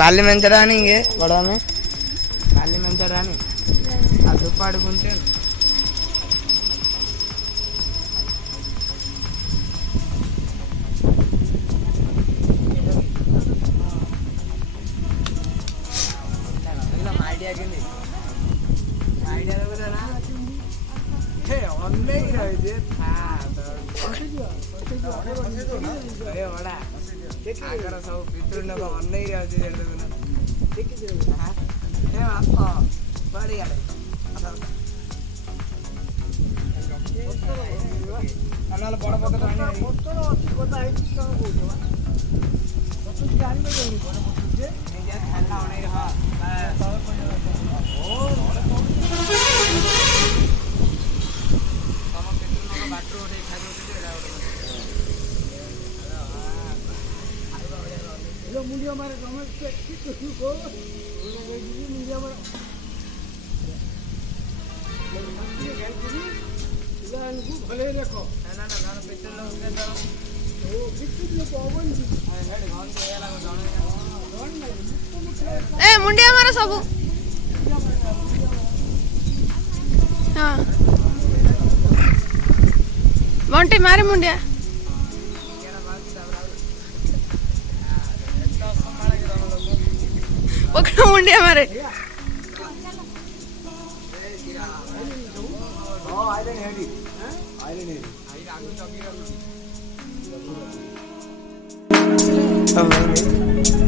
బాల్యం ఎంత రాని ఇంకే గొడవమే బాల్యం ఎంత రాని అది పాడుకుంటే ఐడియా सब पितृ बढ़िया बड़ मुंडिया मारे मुंडिया मारे भले देखो ए मुंडिया मारो सब हाँ बंटी मारे मुंडिया पकड़ो मुंडिया मारे Oh,